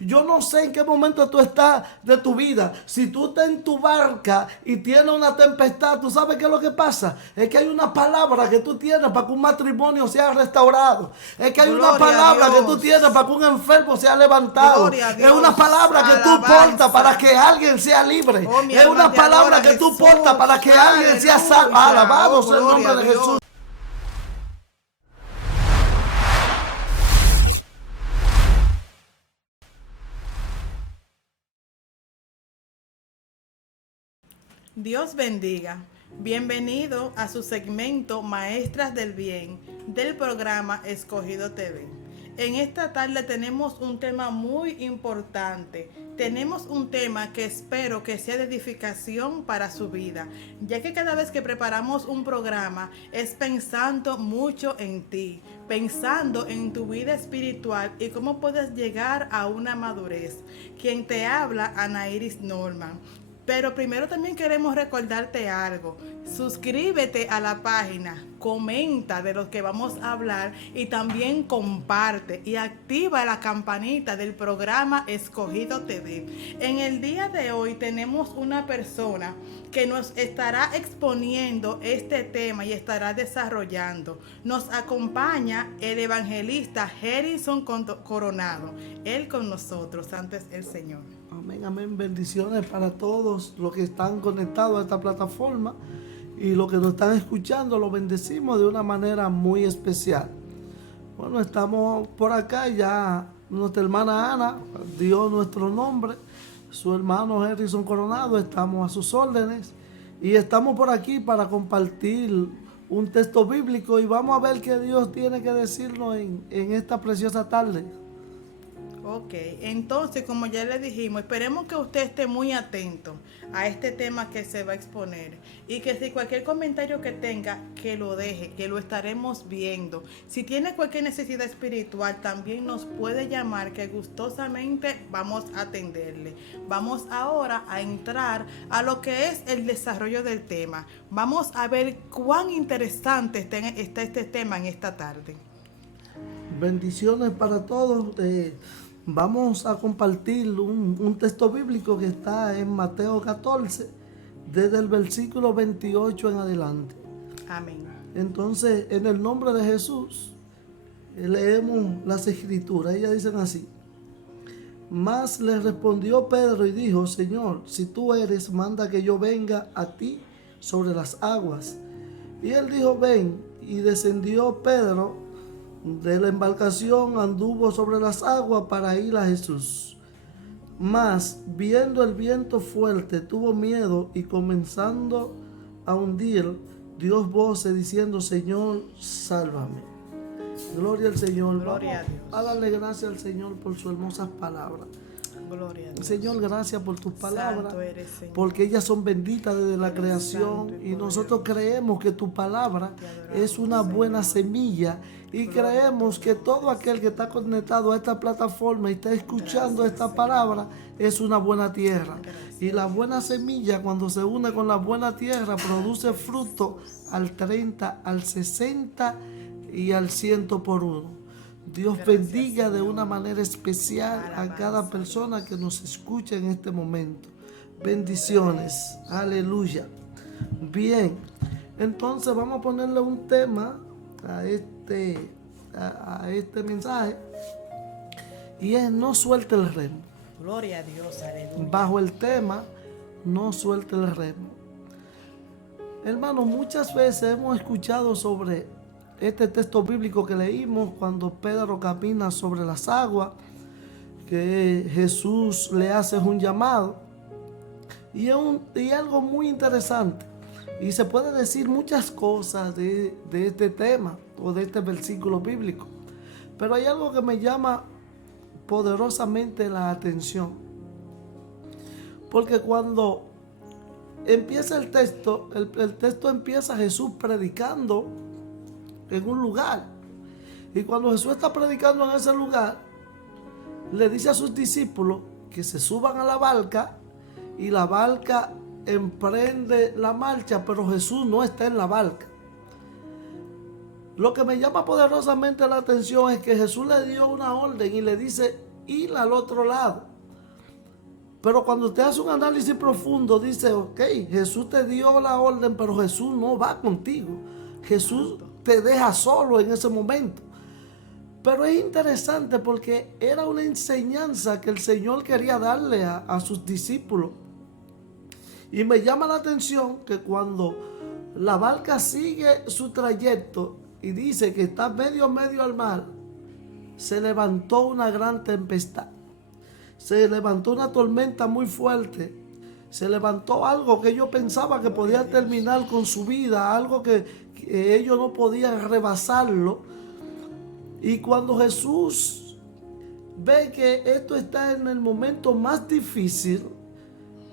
Yo no sé en qué momento tú estás de tu vida. Si tú estás en tu barca y tienes una tempestad, ¿tú sabes qué es lo que pasa? Es que hay una palabra que tú tienes para que un matrimonio sea restaurado. Es que hay una Gloria a palabra que tú Dios. tienes para que un enfermo sea levantado. Gloria a Es una Dios. palabra que tú portas para Alabanza. que alguien sea libre. Oh, mi Es alma una te adora, palabra que tú Jesús. portas para que alguien sea salvo. Aleluya. Alabado Oh, sea el gloria nombre a de Dios. Jesús. Dios bendiga. Bienvenido a su segmento Maestras del Bien del programa Escogido TV. En esta tarde tenemos un tema muy importante. Tenemos un tema que espero que sea de edificación para su vida, ya que cada vez que preparamos un programa es pensando mucho en ti, pensando en tu vida espiritual y cómo puedes llegar a una madurez. Quien te habla, Anairis Norman. Pero primero también queremos recordarte algo. Suscríbete a la página, comenta de lo que vamos a hablar y también comparte y activa la campanita del programa Escogido TV. En el día de hoy tenemos una persona que nos estará exponiendo este tema y estará desarrollando. Nos acompaña el evangelista Harrison Coronado. Él con nosotros, antes el Señor. Amén, amén. Bendiciones para todos los que están conectados a esta plataforma y los que nos están escuchando. Los bendecimos de una manera muy especial. Bueno, estamos por acá ya. Nuestra hermana Ana dio nuestro nombre. Su hermano Harrison Coronado. Estamos a sus órdenes. Y estamos por aquí para compartir un texto bíblico. Y vamos a ver qué Dios tiene que decirnos en esta preciosa tarde. Ok, entonces como ya le dijimos, esperemos que usted esté muy atento a este tema que se va a exponer y que si cualquier comentario que tenga, que lo deje, que lo estaremos viendo. Si tiene cualquier necesidad espiritual, también nos puede llamar, que gustosamente vamos a atenderle. Vamos ahora a entrar a lo que es el desarrollo del tema. Vamos a ver cuán interesante está este tema en esta tarde. Bendiciones para todos. Vamos a compartir un texto bíblico que está en Mateo 14, desde el versículo 28 en adelante. Amén. Entonces, en el nombre de Jesús, leemos las escrituras. Ellas dicen así: Mas le respondió Pedro y dijo: Señor, si tú eres, manda que yo venga a ti sobre las aguas. Y él dijo: Ven. Y descendió Pedro de la embarcación, anduvo sobre las aguas para ir a Jesús. Mas, viendo el viento fuerte, tuvo miedo y comenzando a hundir, dio voces diciendo: Señor, sálvame. Gloria al Señor. Gloria a Dios. A darle gracias al Señor por sus hermosas palabras. Gloria a Dios. Señor, gracias por tus palabras, Santo eres, Señor. porque ellas son benditas desde la Eres creación santo y y nosotros poderoso. creemos que tu palabra Te adoramos, es una buena Señor. semilla y Gloria creemos a que tu todo nombre, aquel que está conectado a esta plataforma y está escuchando Gracias, esta Señor. palabra es una buena tierra. Gracias, Y la buena semilla, cuando se une con la buena tierra, produce fruto al 30, al 60 y al 100 por uno. Dios Gracias, bendiga de Señor. una manera especial a Alabanza, cada persona que nos escucha en este momento. Bendiciones. Aleluya. Bien, entonces vamos a ponerle un tema a este mensaje, y es: no suelte el remo. Gloria a Dios, aleluya. Bajo el tema, no suelte el remo. Hermano, muchas veces hemos escuchado sobre este texto bíblico que leímos cuando Pedro camina sobre las aguas, que Jesús le hace un llamado. Y es algo muy interesante. Y se puede decir muchas cosas de este tema o de este versículo bíblico. Pero hay algo que me llama poderosamente la atención. Porque cuando empieza el texto empieza Jesús predicando en un lugar. Y cuando Jesús está predicando en ese lugar, le dice a sus discípulos que se suban a la barca, y la barca emprende la marcha, pero Jesús no está en la barca. Lo que me llama poderosamente la atención es que Jesús le dio una orden y le dice: ir al otro lado. Pero cuando usted hace un análisis profundo, dice, ok, Jesús te dio la orden, pero Jesús no va contigo. Jesús te deja solo en ese momento. Pero es interesante porque era una enseñanza que el Señor quería darle a sus discípulos. Y me llama la atención que cuando la barca sigue su trayecto y dice que está medio al mar, se levantó una gran tempestad. Se levantó una tormenta muy fuerte. Se levantó algo que ellos pensaban que podía terminar con su vida, algo que ellos no podían rebasarlo. Y cuando Jesús ve que esto está en el momento más difícil,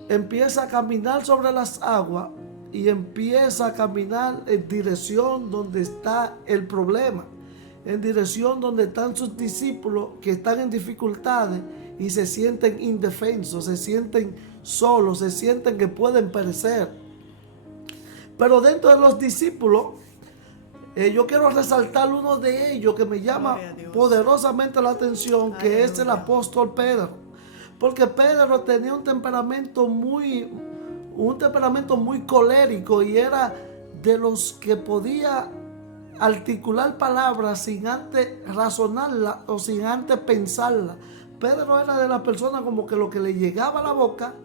empieza a caminar sobre las aguas y empieza a caminar en dirección donde está el problema, en dirección donde están sus discípulos que están en dificultades y se sienten indefensos, se sienten solos, se sienten que pueden perecer. Pero dentro de los discípulos, yo quiero resaltar uno de ellos que me llama poderosamente la atención, que es el apóstol Pedro. Porque Pedro tenía un temperamento muy colérico y era de los que podía articular palabras sin antes razonarla o sin antes pensarla. Pedro era de las personas como que lo que le llegaba a la boca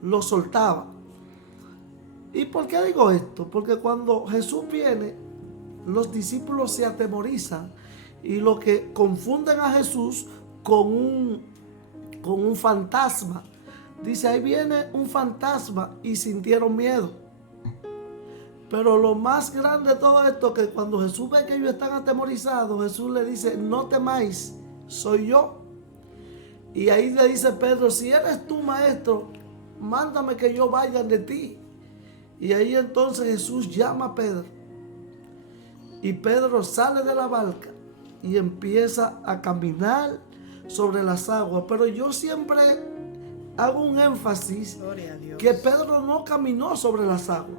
lo soltaba. ¿Y por qué digo esto? Porque cuando Jesús viene, los discípulos se atemorizan y lo que confunden a Jesús con un fantasma. Dice, ahí viene un fantasma, y sintieron miedo. Pero lo más grande de todo esto, que cuando Jesús ve que ellos están atemorizados, Jesús le dice, no temáis, soy yo. Y ahí le dice Pedro, si eres tú, maestro, mándame que yo vaya de ti. Y ahí entonces Jesús llama a Pedro. Y Pedro sale de la barca y empieza a caminar sobre las aguas. Pero yo siempre hago un énfasis que Pedro no caminó sobre las aguas.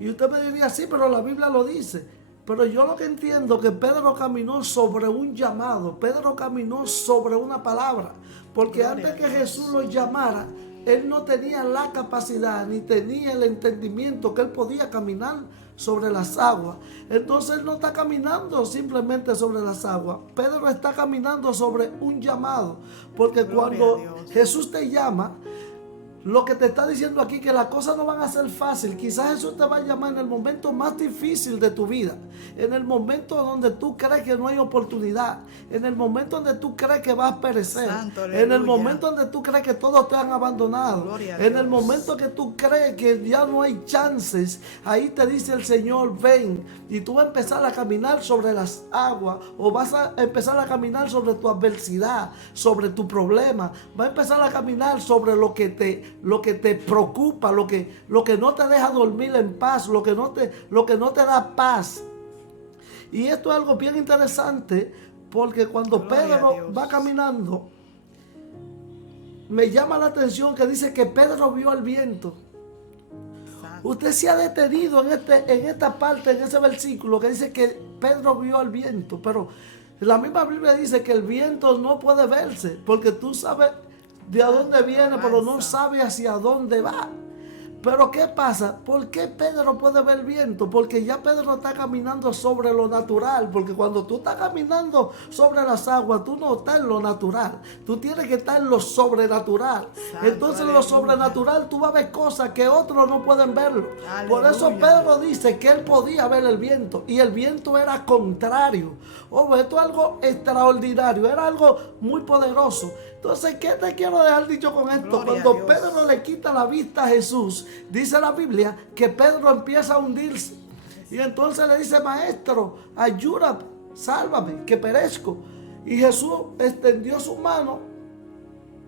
Y usted me diría, sí, pero la Biblia lo dice. Pero yo lo que entiendo que Pedro caminó sobre un llamado. Pedro caminó sobre una palabra. Porque antes que Jesús lo llamara, él no tenía la capacidad ni tenía el entendimiento que él podía caminar sobre las aguas. Entonces él no está caminando simplemente sobre las aguas. Pedro está caminando sobre un llamado. Porque cuando Jesús te llama, lo que te está diciendo aquí, que las cosas no van a ser fáciles. Quizás Jesús te va a llamar en el momento más difícil de tu vida, en el momento donde tú crees que no hay oportunidad, en el momento donde tú crees que vas a perecer, en el momento donde tú crees que todos te han abandonado, en el momento que tú crees que ya no hay chances. Ahí te dice el Señor, ven, y tú vas a empezar a caminar sobre las aguas, o vas a empezar a caminar sobre tu adversidad, sobre tu problema, vas a empezar a caminar sobre lo que te preocupa, lo que no te deja dormir en paz, lo que no te da paz. Y esto es algo bien interesante, porque cuando Pedro va caminando, me llama la atención que dice que Pedro vio el viento. Usted se ha detenido en esta parte, en ese versículo que dice que Pedro vio el viento, pero la misma Biblia dice que el viento no puede verse, porque tú sabes de a dónde viene, pero no sabe hacia dónde va. Pero ¿qué pasa? ¿Por qué Pedro puede ver viento? Porque ya Pedro está caminando sobre lo natural. Porque cuando tú estás caminando sobre las aguas, tú no estás en lo natural. Tú tienes que estar en lo sobrenatural. Entonces en lo sobrenatural tú vas a ver cosas que otros no pueden verlo. Por eso Pedro dice que él podía ver el viento. Y el viento era contrario. Oh, esto es algo extraordinario. Era algo muy poderoso. Entonces, ¿qué te quiero dejar dicho con esto? Cuando Pedro le quita la vista a Jesús, dice la Biblia que Pedro empieza a hundirse. Y entonces le dice, maestro, ayúdame, sálvame, que perezco. Y Jesús extendió su mano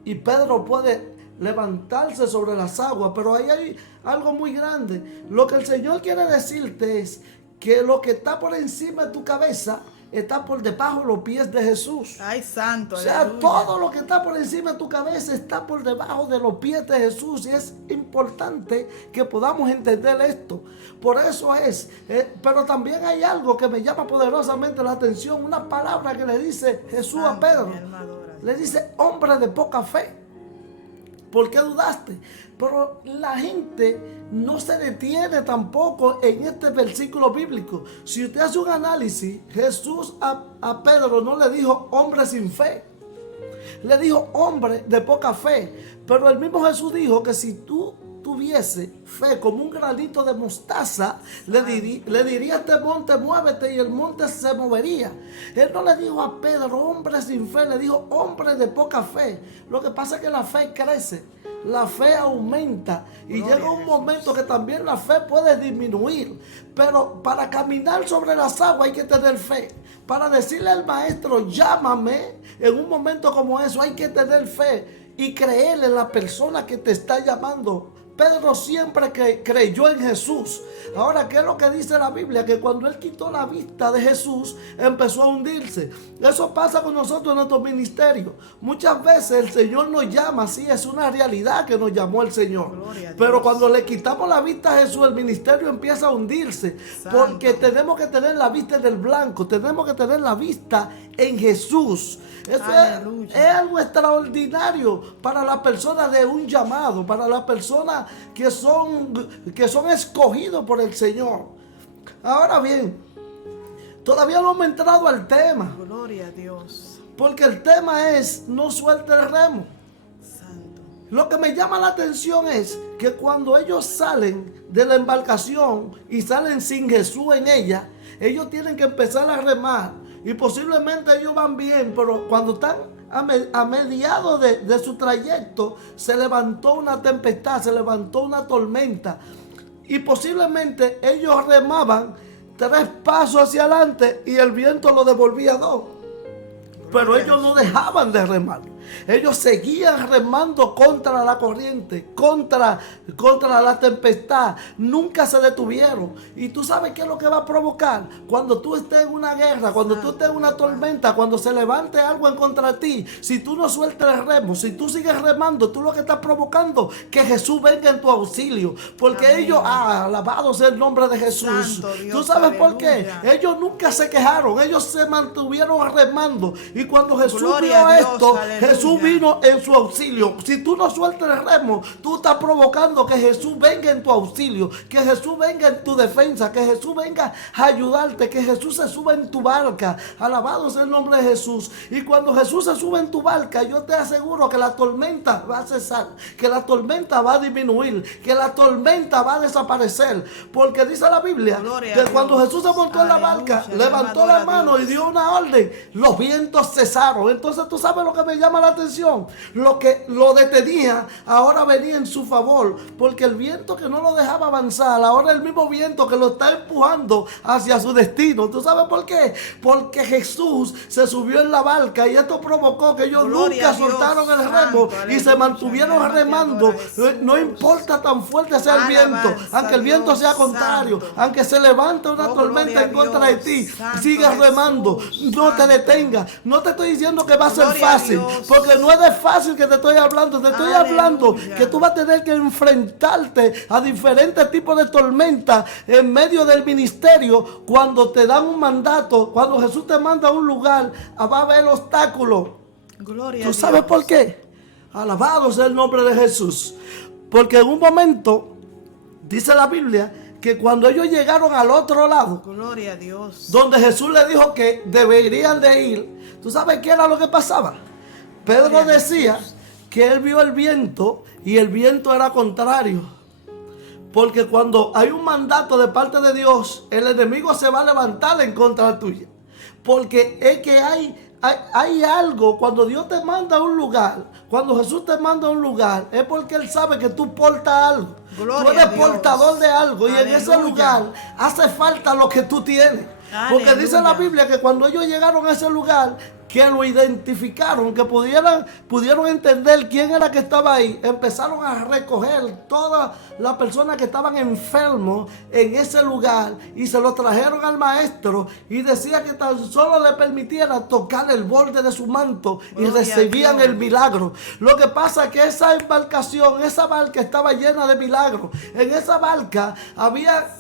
y Pedro puede levantarse sobre las aguas. Pero ahí hay algo muy grande. Lo que el Señor quiere decirte es que lo que está por encima de tu cabeza está por debajo de los pies de Jesús. Ay, santo. O sea, aleluya. todo lo que está por encima de tu cabeza está por debajo de los pies de Jesús. Y es importante que podamos entender esto. Por eso es. Pero también hay algo que me llama poderosamente la atención. Una palabra que le dice Jesús a Santo, Pedro. mi alma adora. Le dice, hombre de poca fe. ¿Por qué dudaste? Pero la gente no se detiene tampoco en este versículo bíblico. Si usted hace un análisis, Jesús a Pedro no le dijo hombre sin fe. Le dijo hombre de poca fe. Pero el mismo Jesús dijo que si tú tuviese fe como un granito de mostaza, le diría a este monte, muévete, y el monte se movería. Él no le dijo a Pedro, hombre sin fe, le dijo, hombre de poca fe. Lo que pasa es que la fe crece, la fe aumenta, y Gloria llega a un Jesús. momento que también la fe puede disminuir. Pero para caminar sobre las aguas hay que tener fe. Para decirle al maestro, llámame, en un momento como eso hay que tener fe y creerle en la persona que te está llamando. Pedro siempre creyó en Jesús. Ahora, ¿qué es lo que dice la Biblia? Que cuando él quitó la vista de Jesús, empezó a hundirse. Eso pasa con nosotros en nuestro ministerio. Muchas veces el Señor nos llama, sí, es una realidad que nos llamó el Señor. Gloria a Dios. Pero cuando le quitamos la vista a Jesús, el ministerio empieza a hundirse. Santo. Porque tenemos que tener la vista en el blanco, tenemos que tener la vista en Jesús. Eso Aleluya. es algo extraordinario para la persona de un llamado, para las personas que son escogidos por el Señor. Ahora bien, todavía no hemos entrado al tema, Gloria a Dios. porque el tema es no suelte el remo. Santo. Lo que me llama la atención es que cuando ellos salen de la embarcación y salen sin Jesús en ella, ellos tienen que empezar a remar. Y posiblemente ellos van bien, pero cuando están a mediados de su trayecto, se levantó una tempestad, se levantó una tormenta. Y posiblemente ellos remaban 3 pasos hacia adelante y el viento lo devolvía 2. Pero ellos no dejaban de remar. Ellos seguían remando contra la corriente, contra la tempestad. Nunca se detuvieron. Y tú sabes qué es lo que va a provocar. Cuando tú estés en una guerra, cuando tú estés en una tormenta, cuando se levante algo en contra de ti, si tú no sueltas el remo, si tú sigues remando, tú lo que estás provocando que Jesús venga en tu auxilio. Porque Amén. ellos, alabado sea el nombre de Jesús. Santo Dios, ¿Tú sabes por qué? aleluya. Ellos nunca se quejaron, ellos se mantuvieron remando. Y cuando Jesús Gloria vio a Dios, esto, aleluya. Jesús vino en su auxilio. Si tú no sueltas el remo, tú estás provocando que Jesús venga en tu auxilio, que Jesús venga en tu defensa, que Jesús venga a ayudarte, que Jesús se suba en tu barca. Alabado sea el nombre de Jesús. Y cuando Jesús se sube en tu barca, yo te aseguro que la tormenta va a cesar, que la tormenta va a disminuir, que la tormenta va a desaparecer. Porque dice la Biblia Gloria a que Dios. cuando Jesús se montó en la barca, Aleluya, levantó la alabado a mano y Dios. dio una orden, los vientos cesaron. Entonces tú sabes lo que me llama la atención, lo que lo detenía ahora venía en su favor, porque el viento que no lo dejaba avanzar, ahora el mismo viento que lo está empujando hacia su destino. ¿Tú sabes por qué? Porque Jesús se subió en la barca y esto provocó que ellos Gloria nunca a Dios, soltaron el santo, remo y aleluya, se mantuvieron mi alma te remando. adora, Jesús. No importa tan fuerte sea el viento, Alabanza, aunque el viento Dios sea contrario, santo. aunque se levante una Oh, tormenta gloria en a contra de Dios, ti, santo sigue Jesús, remando, no te santo. detengas. No te estoy diciendo que va a ser Gloria a fácil, Dios. porque no es de fácil que te estoy hablando, te estoy hablando Aleluya. que tú vas a tener que enfrentarte a diferentes tipos de tormentas en medio del ministerio. Cuando te dan un mandato, cuando Jesús te manda a un lugar, va a haber obstáculos. Gloria a ¿Tú Dios. sabes por qué? Alabado sea el nombre de Jesús. Porque en un momento, dice la Biblia, que cuando ellos llegaron al otro lado, Gloria a Dios. donde Jesús le dijo que deberían de ir, ¿tú sabes qué era lo que pasaba? Pedro Gloria a decía que él vio el viento y el viento era contrario. Porque cuando hay un mandato de parte de Dios, el enemigo se va a levantar en contra tuya. Porque es que hay algo, cuando Dios te manda a un lugar, cuando Jesús te manda a un lugar, es porque Él sabe que tú portas algo. Gloria Tú eres a Dios. portador de algo y en ese Aleluya. lugar hace falta lo que tú tienes. Porque dice la Aleluya. Biblia que cuando ellos llegaron a ese lugar, que lo identificaron, que pudieron entender quién era que estaba ahí, empezaron a recoger todas las personas que estaban enfermos en ese lugar y se lo trajeron al maestro y decía que tan solo le permitiera tocar el borde de su manto y recibían el milagro. Lo que pasa es que esa embarcación, esa barca estaba llena de milagros. En esa barca había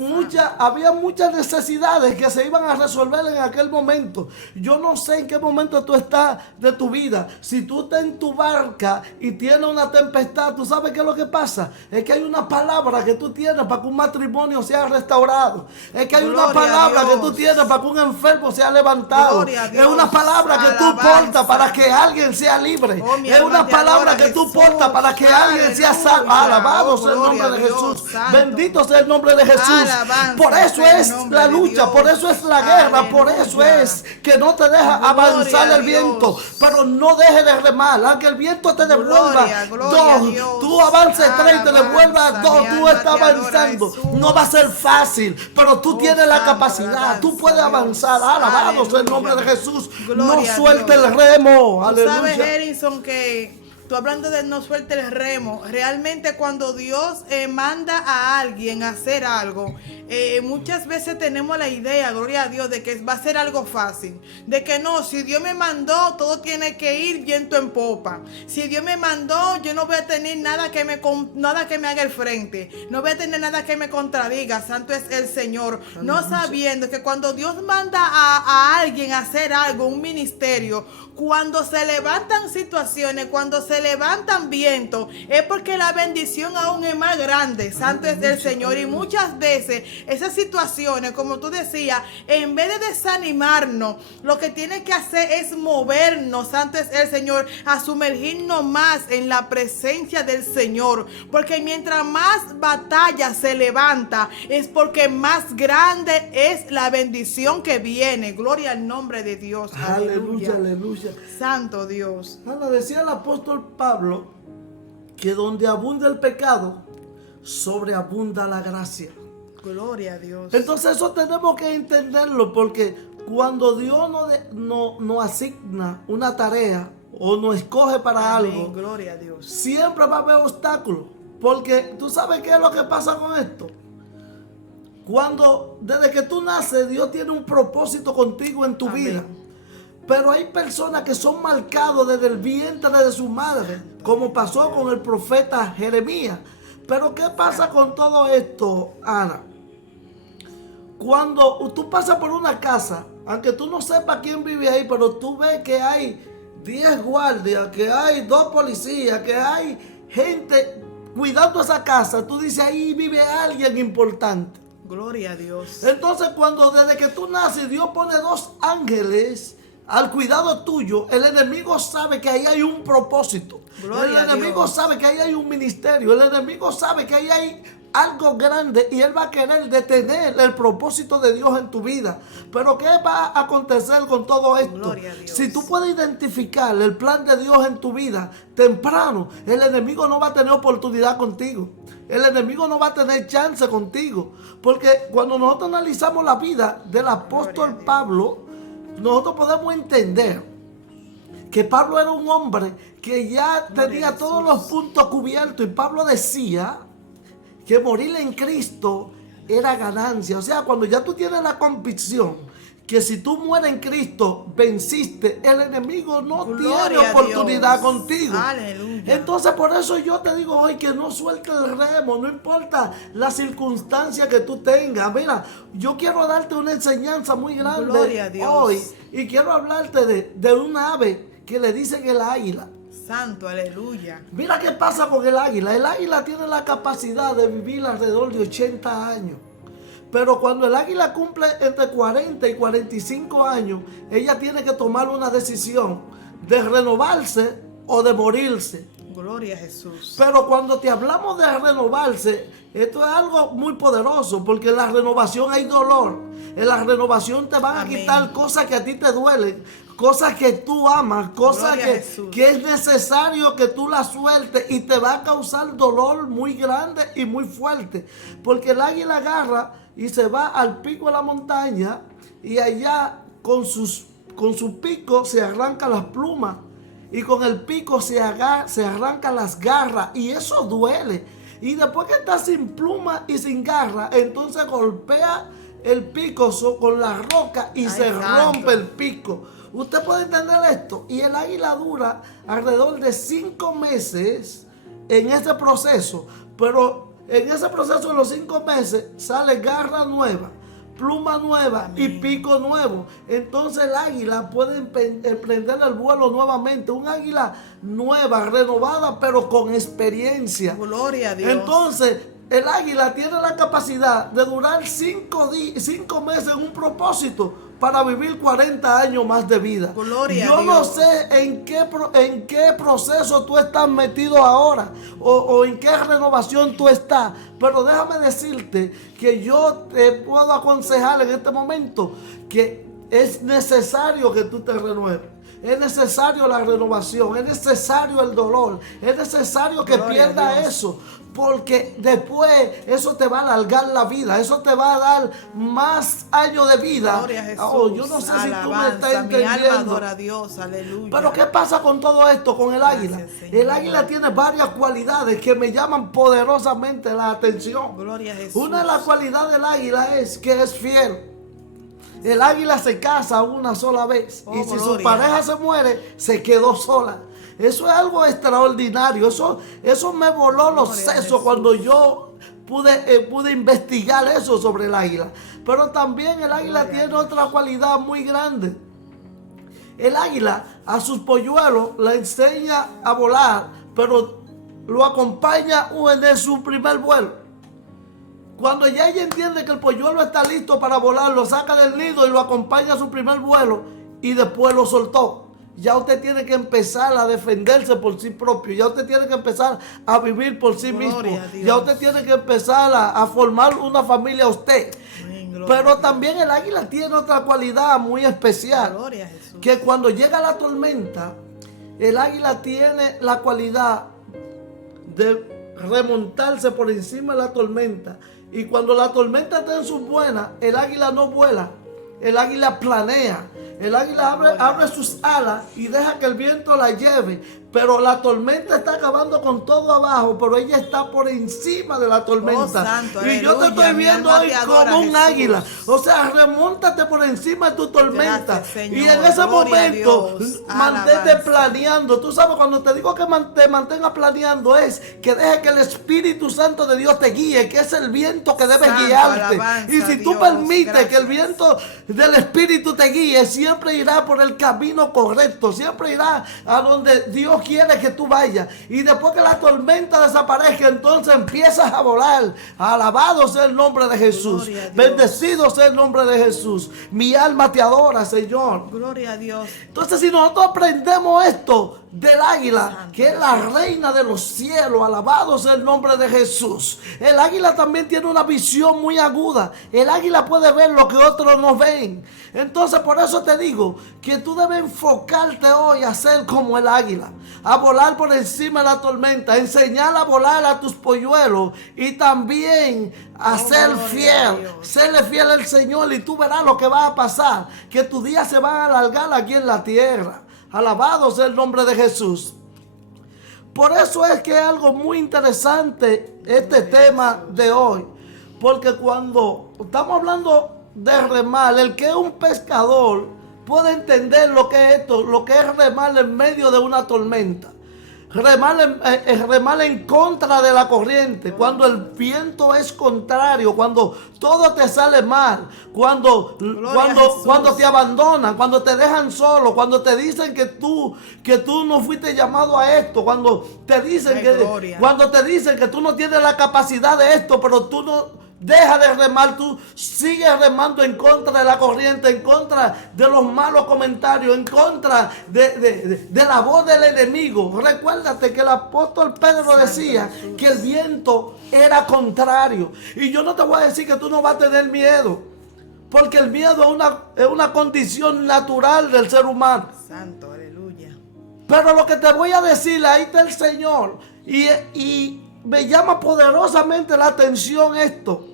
muchas necesidades que se iban a resolver en aquel momento. Yo no sé en qué momento tú estás de tu vida. Si tú estás en tu barca y tienes una tempestad, ¿tú sabes qué es lo que pasa? Es que hay una palabra que tú tienes para que un matrimonio sea restaurado. Es que hay una palabra que tú tienes para que un enfermo sea levantado. Es una palabra que tú portas para que alguien sea libre. Es una palabra que tú portas para que alguien sea salvo. Alabado sea el nombre de Jesús. Bendito sea el nombre de Jesús. Por eso es la lucha, por eso es la guerra, por eso es que no te deja avanzar el viento, pero no deje de remar, aunque el viento te devuelva dos, tú avances tres y te devuelvas dos, tú estás avanzando. No va a ser fácil, pero tú tienes la capacidad, tú puedes avanzar. Alabado sea el nombre de Jesús. No suelte el remo. Aleluya. ¿Sabes, Harrison, que tú hablando de no suelte el remo? Realmente cuando Dios manda a alguien a hacer algo, muchas veces tenemos la idea, gloria a Dios, de que va a ser algo fácil. De que no, si Dios me mandó, todo tiene que ir viento en popa. Si Dios me mandó, yo no voy a tener nada que me haga el frente. No voy a tener nada que me contradiga. Santo es el Señor. No sabiendo que cuando Dios manda a alguien a hacer algo, un ministerio, cuando se levantan situaciones, cuando se levantan vientos, es porque la bendición aún es más grande. Santo es el Señor. Y muchas veces esas situaciones, como tú decías, en vez de desanimarnos, lo que tiene que hacer es movernos, santo es el Señor, a sumergirnos más en la presencia del Señor. Porque mientras más batalla se levanta, es porque más grande es la bendición que viene. Gloria al nombre de Dios. Aleluya, aleluya. Santo Dios. Ana, decía el apóstol Pablo que donde abunda el pecado, sobreabunda la gracia. Gloria a Dios. Entonces eso tenemos que entenderlo, porque cuando Dios nos asigna una tarea o nos escoge para Amén. algo, Gloria a Dios. siempre va a haber obstáculos. Porque tú sabes qué es lo que pasa con esto. Desde que tú naces, Dios tiene un propósito contigo en tu Amén. vida. Pero hay personas que son marcados desde el vientre de su madre, como pasó con el profeta Jeremías. Pero ¿qué pasa con todo esto, Ana? Cuando tú pasas por una casa, aunque tú no sepas quién vive ahí, pero tú ves que hay 10 guardias, que hay 2 policías, que hay gente cuidando esa casa, tú dices, ahí vive alguien importante. Gloria a Dios. Entonces, desde que tú naces, Dios pone 2 ángeles al cuidado tuyo, el enemigo sabe que ahí hay un propósito. Gloria el enemigo a Dios. sabe que ahí hay un ministerio. El enemigo sabe que ahí hay algo grande y él va a querer detener el propósito de Dios en tu vida. Pero ¿qué va a acontecer con todo esto? Gloria a Dios. Si tú puedes identificar el plan de Dios en tu vida temprano, el enemigo no va a tener oportunidad contigo. El enemigo no va a tener chance contigo. Porque cuando nosotros analizamos la vida del apóstol Pablo, nosotros podemos entender que Pablo era un hombre que ya tenía todos los puntos cubiertos. Y Pablo decía que morir en Cristo era ganancia. O sea, cuando ya tú tienes la convicción que si tú mueres en Cristo, venciste, el enemigo no Gloria tiene a oportunidad Dios. contigo. Aleluya. Entonces por eso yo te digo hoy que no sueltes el remo, no importa la circunstancia que tú tengas. Mira, yo quiero darte una enseñanza muy grande Gloria a Dios. hoy y quiero hablarte de una ave que le dicen el águila. Santo, aleluya. Mira qué pasa con el águila. El águila tiene la capacidad de vivir alrededor de 80 años. Pero cuando el águila cumple entre 40 y 45 años, ella tiene que tomar una decisión de renovarse o de morirse. Gloria a Jesús. Pero cuando te hablamos de renovarse, esto es algo muy poderoso, porque en la renovación hay dolor. En la renovación te van a quitar cosas que a ti te duelen, cosas que tú amas, cosas que es necesario que tú las sueltes, y te va a causar dolor muy grande y muy fuerte. Porque el águila agarra y se va al pico de la montaña, y allá con sus con su pico se arranca las plumas y con el pico se arrancan las garras y eso duele. Y después que está sin pluma y sin garra, entonces golpea el pico con la roca y se rompe el pico. Usted puede entender esto. Y el águila dura alrededor de 5 meses en ese proceso. Pero en ese proceso de los 5 meses sale garra nueva, pluma nueva y pico nuevo. Entonces el águila puede emprender el vuelo nuevamente. Un águila nueva, renovada, pero con experiencia. Gloria a Dios. Entonces el águila tiene la capacidad de durar 5 meses en un propósito para vivir 40 años más de vida. Gloria Yo a Dios. no sé en qué proceso tú estás metido ahora o en qué renovación tú estás, pero déjame decirte que yo te puedo aconsejar en este momento que es necesario que tú te renueves. Es necesario la renovación, es necesario el dolor, es necesario que pierdas eso, porque después eso te va a alargar la vida, eso te va a dar más años de vida. Gloria a Jesús. Oh, yo no sé si tú me estás entendiendo. Mi alma adora a Dios, aleluya. Pero ¿qué pasa con todo esto, con el águila? Gracias, Señor. El águila tiene varias cualidades que me llaman poderosamente la atención. Gloria a Jesús. Una de las cualidades del águila es que es fiel. El águila se casa una sola vez y si su pareja se muere, se quedó sola. Eso es algo extraordinario. Eso me voló los sesos cuando yo pude investigar eso sobre el águila. Pero también el águila tiene otra cualidad muy grande. El águila a sus polluelos le enseña a volar, pero lo acompaña en su primer vuelo. Cuando ya ella entiende que el polluelo está listo para volar, lo saca del nido y lo acompaña a su primer vuelo y después lo soltó. Ya usted tiene que empezar a defenderse por sí propio. Ya usted tiene que empezar a vivir por sí mismo. Ya usted tiene que empezar a formar una familia usted. Pero también el águila tiene otra cualidad muy especial. Que cuando llega la tormenta, el águila tiene la cualidad de remontarse por encima de la tormenta. Y cuando la tormenta está en sus buenas, el águila no vuela, el águila planea. El águila abre sus alas y deja que el viento la lleve. Pero la tormenta está acabando con todo abajo, pero ella está por encima de la tormenta. Y yo te estoy viendo hoy como un águila. O sea, remóntate por encima de tu tormenta. Y en ese momento, mantente planeando. Tú sabes, cuando te digo que te mantenga planeando, es que deje que el Espíritu Santo de Dios te guíe, que es el viento que debe guiarte. Y si tú permites que el viento del Espíritu te guíe, siempre irá por el camino correcto. Siempre irá a donde Dios quiere que tú vayas. Y después que la tormenta desaparezca, entonces empiezas a volar. Alabado sea el nombre de Jesús. Bendecido sea el nombre de Jesús. Mi alma te adora, Señor. Gloria a Dios. Entonces, si nosotros aprendemos esto del águila, que es la reina de los cielos, alabado sea el nombre de Jesús. El águila también tiene una visión muy aguda. El águila puede ver lo que otros no ven. Entonces, por eso te digo que tú debes enfocarte hoy a ser como el águila, a volar por encima de la tormenta, enseñar a volar a tus polluelos y también a ser fiel, serle fiel al Señor, y tú verás lo que va a pasar, que tus días se van a alargar aquí en la tierra. Alabado sea el nombre de Jesús. Por eso es que es algo muy interesante este tema de hoy, porque cuando estamos hablando de remar, el que es un pescador puede entender lo que es esto, lo que es remar en medio de una tormenta. Remar en contra de la corriente, cuando el viento es contrario, cuando todo te sale mal, cuando te abandonan, cuando te dejan solo, cuando te dicen que tú no fuiste llamado a esto, cuando te dicen que tú no tienes la capacidad de esto, pero tú no deja de remar, tú sigues remando en contra de la corriente, en contra de los malos comentarios, en contra de la voz del enemigo. Recuérdate que el apóstol Pedro decía que el viento era contrario. Y yo no te voy a decir que tú no vas a tener miedo, porque el miedo es una condición natural del ser humano. Santo, aleluya. Pero lo que te voy a decir, ahí está el Señor. Y me llama poderosamente la atención esto.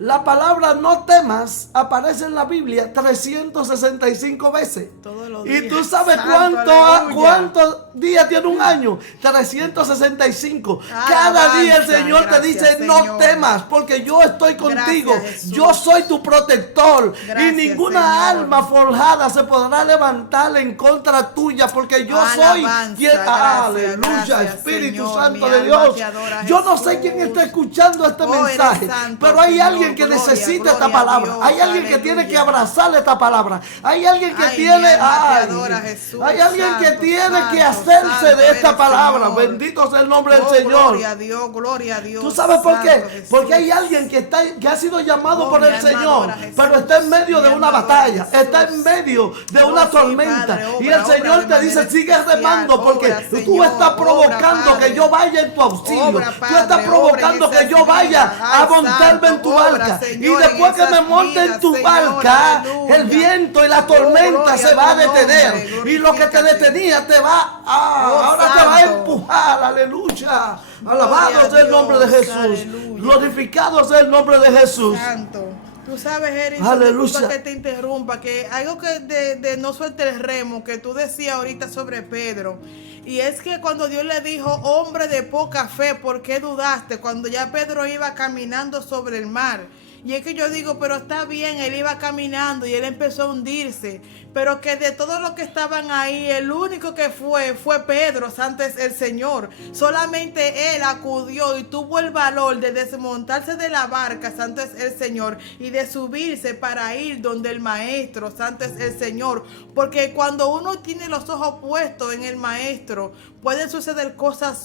La palabra no temas aparece en la Biblia 365 veces. Todos los ¿Y días. tú sabes Santo, aleluya. cuántos días tiene un año? 365. Cada día el Señor te dice, gracias, no Señor. temas, porque yo estoy contigo. Gracias, Jesús. Yo soy tu protector. Y Gracias, ninguna Señor. alma forjada se podrá levantar en contra tuya, porque yo soy Alabanza, quien... gracias, Aleluya, gracias, Espíritu Señor. Santo Mi de alma Dios. te adora, Yo no Jesús. sé quién está escuchando este Oh, eres mensaje, santo, pero hay Señor. alguien que Gloria, necesita esta gloria a palabra. Dios, Hay alguien que tiene que aleluya. abrazar esta palabra. Hay alguien que Ay, tiene... mi alma te ay, adora, Jesús. hay alguien que Santo, tiene que santo, hacerse santo de esta eres, palabra. Señor. Bendito sea el nombre del Oh, Señor. gloria a Dios, gloria a Dios. ¿Tú sabes por Santo qué? Jesús. Porque hay alguien que ha sido llamado Oh, por mi el alma Señor, adora a Jesús. pero está en medio de Mi una alma adora a batalla, Jesús. está en medio de Oh, una sí, tormenta. Padre, Y obra, el Señor obra de te dice, manera sigue especial, remando, porque obra, tú Señor, estás provocando obra, que yo vaya en tu auxilio. Obra, Tú Padre, estás provocando obra en que yo esas vaya vidas. a Ay, montarme en tu santo, obra, barca. Señor, Y después en que me esas monte en vidas, tu Señor, barca, aleluya. el viento y la Oh, tormenta gloria se a va a tu nombre, detener. Y lo que te glorifícate. detenía te va ahora te va a santo. empujar. Aleluya. Alabado Gloria a sea el nombre de Dios, Jesús. aleluya. Glorificado sea el nombre de Jesús. Santo. Tú sabes, Eric, Aleluya. disculpa que te interrumpa, que algo que de no suelte el remo, que tú decías ahorita sobre Pedro. Y es que cuando Dios le dijo, hombre de poca fe, ¿por qué dudaste? Cuando ya Pedro iba caminando sobre el mar. Y es que yo digo, pero está bien, él iba caminando y él empezó a hundirse. Pero que de todos los que estaban ahí, el único que fue Pedro, santo es el Señor. Solamente él acudió y tuvo el valor de desmontarse de la barca, santo es el Señor, y de subirse para ir donde el maestro, santo es el Señor. Porque cuando uno tiene los ojos puestos en el maestro, pueden suceder cosas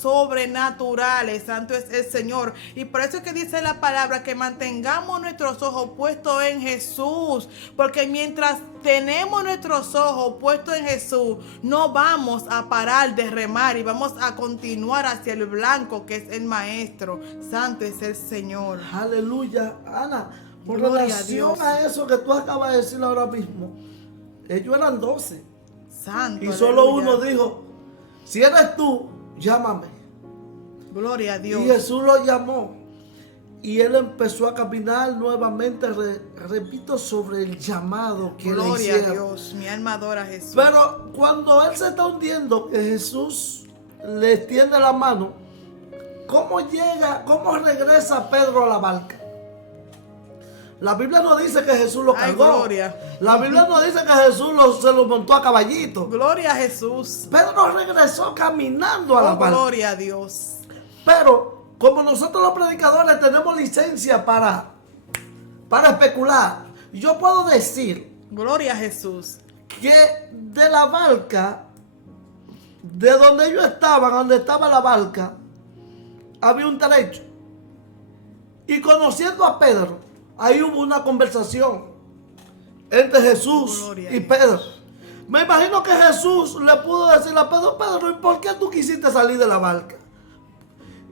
sobrenaturales, santo es el Señor. Y por eso es que dice la palabra que mantengamos nuestros ojos puestos en Jesús, porque mientras tenemos nuestros ojos puestos en Jesús, no vamos a parar de remar y vamos a continuar hacia el blanco que es el maestro. Santo es el Señor. Aleluya. Ana, por Gloria a relación Dios. a eso que tú acabas de decir ahora mismo, ellos eran 12 Santo. y solo aleluya. uno dijo, si eres tú, llámame. Gloria a Dios. Y Jesús lo llamó. Y él empezó a caminar nuevamente, repito, sobre el llamado que le Gloria a hicieron. Dios. Mi alma adora a Jesús. Pero cuando él se está hundiendo, que Jesús le extiende la mano, ¿cómo regresa Pedro a la barca? La Biblia no dice que Jesús lo Ay, cargó. gloria. La Biblia no dice que Jesús se lo montó a caballito. Gloria a Jesús. Pedro regresó caminando a la Oh, barca. gloria a Dios. Pero como nosotros los predicadores tenemos licencia para especular, yo puedo decir Gloria a Jesús. que de la barca, de donde ellos estaban, donde estaba la barca, había un trecho. Y conociendo a Pedro, ahí hubo una conversación entre Jesús Gloria y a Dios. Pedro. Me imagino que Jesús le pudo decir a Pedro, Pedro, ¿y por qué tú quisiste salir de la barca?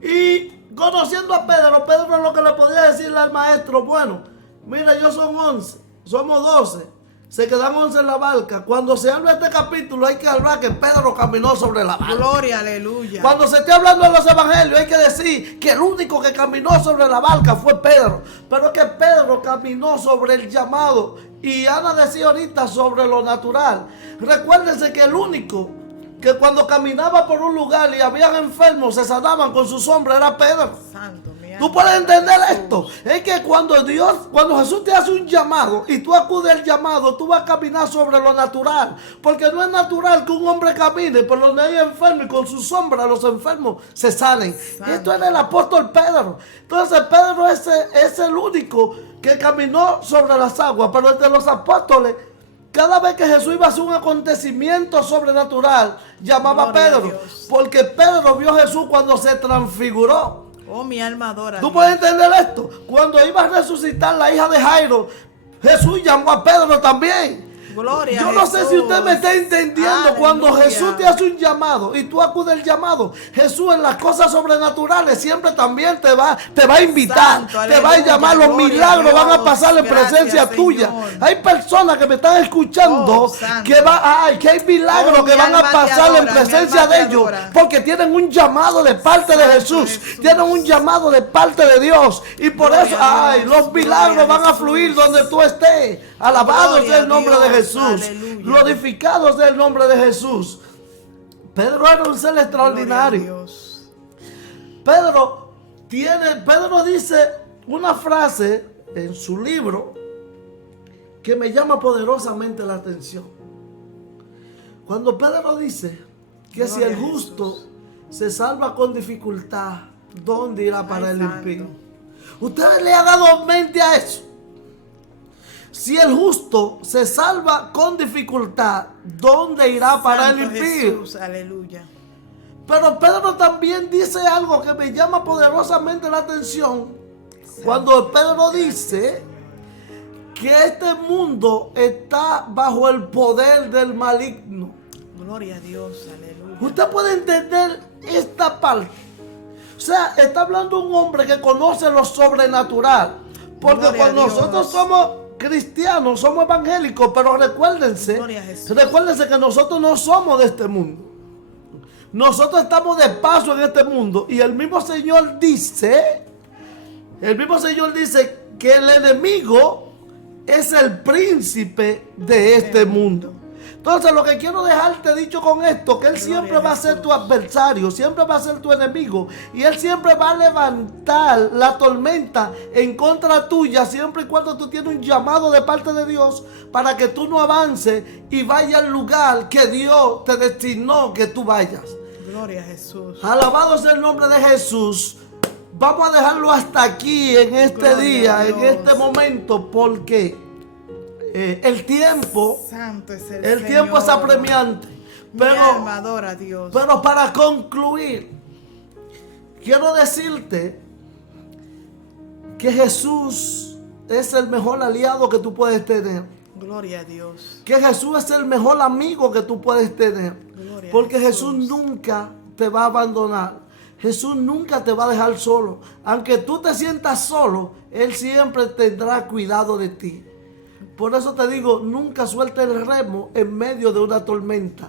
Y conociendo a Pedro, Pedro lo que le podía decirle al maestro, bueno, mira, ellos son 11, somos 12, se quedan 11 en la barca. Cuando se habla este capítulo hay que hablar que Pedro caminó sobre la barca. Gloria, aleluya. Cuando se esté hablando de los evangelios hay que decir que el único que caminó sobre la barca fue Pedro. Pero que Pedro caminó sobre el llamado. Y Ana decía ahorita sobre lo natural. Recuérdense que el único que cuando caminaba por un lugar y habían enfermos se sanaban con su sombra era Pedro. Santo, mi alma. Tú puedes entender esto. Es que cuando Jesús te hace un llamado y tú acudes al llamado, tú vas a caminar sobre lo natural. Porque no es natural que un hombre camine por donde hay enfermos y con su sombra los enfermos se salen. Santo. Y esto era el apóstol Pedro. Entonces Pedro es el único que caminó sobre las aguas. Pero entre los apóstoles, cada vez que Jesús iba a hacer un acontecimiento sobrenatural, llamaba a Gloria a Pedro. Dios. Porque Pedro vio a Jesús cuando se transfiguró. Oh, mi alma adora. a ¿Tú Dios. puedes entender esto? Cuando iba a resucitar la hija de Jairo, Jesús llamó a Pedro también. Gloria Yo a no sé si Jesús. usted me está entendiendo. Aleluya. Cuando Jesús te hace un llamado y tú acudes al llamado, Jesús en las cosas sobrenaturales siempre también te va a invitar, Santo, te va a aleluya, llamar. Los gloria a milagros van a Dios. pasar en Gracias, presencia tuya. Señor. Hay personas que me están escuchando Oh, santo. que hay milagros Oh, que mi van a alma te pasar en adora, mi presencia alma te de ellos, adora. porque tienen un llamado de parte de Santo Jesús, Jesús. tienen un llamado de parte de Dios, y por Gloria eso, a Dios, los milagros gloria a van a Jesús. fluir donde tú estés. Alabado Gloria sea el a nombre de Dios, Jesús. aleluya. Glorificado sea el nombre de Jesús. Pedro era un ser Gloria a extraordinario. Dios. Pedro dice una frase en su libro que me llama poderosamente la atención. Cuando Pedro dice que si Gloria el a justo Jesús. se salva con dificultad, ¿dónde irá para Ay, el santo. impío? Ustedes le han dado mente a eso. Si el justo se salva con dificultad, ¿dónde irá para el Santo impío? Jesús, aleluya. Pero Pedro también dice algo que me llama poderosamente la atención. Cuando Pedro dice que este mundo está bajo el poder del maligno. Gloria a Dios, aleluya. Usted puede entender esta parte. O sea, está hablando un hombre que conoce lo sobrenatural. Porque Gloria a cuando Dios. nosotros somos cristianos, somos evangélicos, pero recuérdense Gloria a Jesús. que nosotros no somos de este mundo. Nosotros estamos de paso en este mundo. Y el mismo Señor dice que el enemigo es el príncipe de este mundo. Entonces, lo que quiero dejarte dicho con esto, que Él siempre va a ser tu adversario, siempre va a ser tu enemigo, y Él siempre va a levantar la tormenta en contra tuya, siempre y cuando tú tienes un llamado de parte de Dios para que tú no avances y vayas al lugar que Dios te destinó que tú vayas. Gloria a Jesús. Alabado sea el nombre de Jesús. Vamos a dejarlo hasta aquí en este Gloria día, a en Dios. este momento, porque el tiempo Santo es el El tiempo es Señor. apremiante. Mi alma Pero, adora a Dios. pero para concluir, quiero decirte que Jesús es el mejor aliado que tú puedes tener. Gloria a Dios. Que Jesús es el mejor amigo que tú puedes tener. Gloria a Porque Jesús. Jesús nunca te va a abandonar. Jesús nunca te va a dejar solo. Aunque tú te sientas solo, Él siempre tendrá cuidado de ti. Por eso te digo, nunca suelte el remo en medio de una tormenta.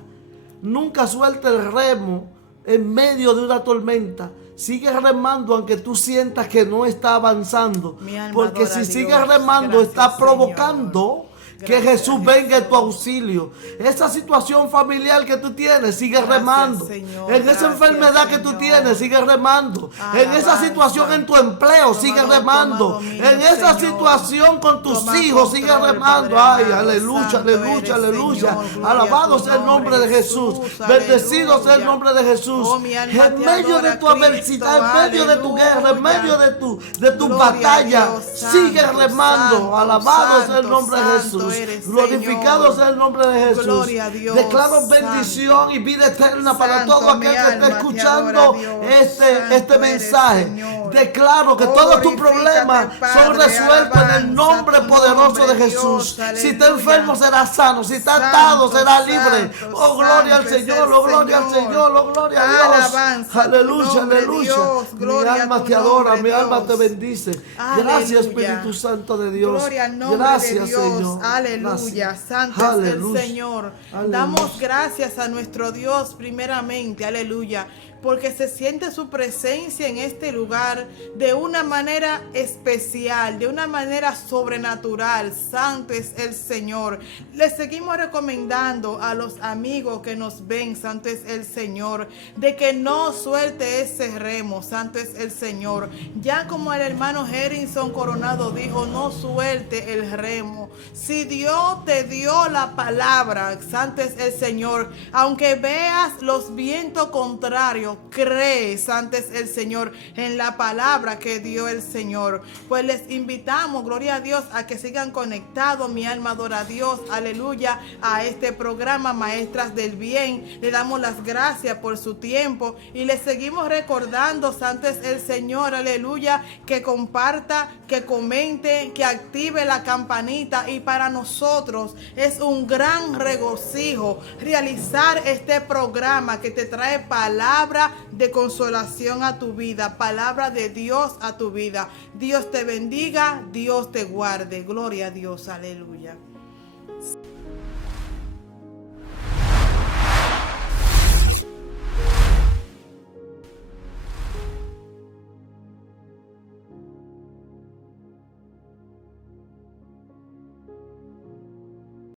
Nunca suelte el remo en medio de una tormenta. Sigue remando aunque tú sientas que no está avanzando. Mi alma Porque adora a si Dios. sigues remando, Gracias, está Señor. provocando que Gracias, Jesús venga en tu Jesús. auxilio. Esa situación familiar que tú tienes, sigue Gracias, remando. Señor. En esa Gracias, enfermedad que tú Señor. tienes, sigue remando. En esa Alabanza. situación en tu empleo, Toma sigue toma remando. dominio, En esa Señor. situación con tus Toma hijos, sigue control, remando. Padre Ay, amado. aleluya, Santo eres, aleluya, aleluya. Señor. Gloria Alabado a tu sea el nombre de Jesús. Jesús. Bendecido sea el Aleluya. nombre de Jesús. Oh, mi alma En te medio adora, de tu Cristo. adversidad, en medio de tu guerra, en Aleluya. medio de tu Gloria a batalla, Dios. sigue Santo, remando. santo, Alabado sea el santo, nombre de santo Jesús. eres, Glorificado Señor. sea el nombre de Jesús. Gloria a Dios, Declaro santo. bendición y vida eterna para Santo, todo mi aquel que alma esté te escuchando adora, Dios. este Santo mensaje. eres, Señor. Declaro que Oh, todos tus glorifícate, problemas Padre, son resueltos en el alabanza nombre tu poderoso nombre, de Jesús. Dios, Si está aleluya. enfermo será sano, si está Santo, atado será libre. santo, Oh, gloria al santo es Señor, el oh, gloria al Señor. Señor, oh, gloria a Dios. Alabanza tu Aleluya, nombre, aleluya. Dios. Mi Gloria a alma tu te adora, nombre, mi alma Dios. te bendice. Aleluya. Gracias, Espíritu Santo de Dios. Gloria al nombre Gracias, de Dios. Señor. Aleluya. Gracias. Santo Aleluya. es el Señor. Aleluya. Damos gracias a nuestro Dios primeramente. Aleluya. Porque se siente su presencia en este lugar de una manera especial, de una manera sobrenatural. Santo es el Señor. Les seguimos recomendando a los amigos que nos ven, santo es el Señor, de que no suelte ese remo, santo es el Señor. Ya como el hermano Harrison Coronado dijo, no suelte el remo. Si Dios te dio la palabra, santo es el Señor, aunque veas los vientos contrarios, cristiano cree, santo es el Señor, en la palabra que dio el Señor. Pues les invitamos, gloria a Dios, a que sigan conectados. Mi alma adora a Dios, aleluya, a este programa Maestras del Bien. Le damos las gracias por su tiempo y le seguimos recordando, santo es el Señor, aleluya, que comparta, que comente, que active la campanita. Y para nosotros es un gran regocijo realizar este programa que te trae palabra de consolación a tu vida, palabra de Dios a tu vida. Dios te bendiga, Dios te guarde. Gloria a Dios, aleluya.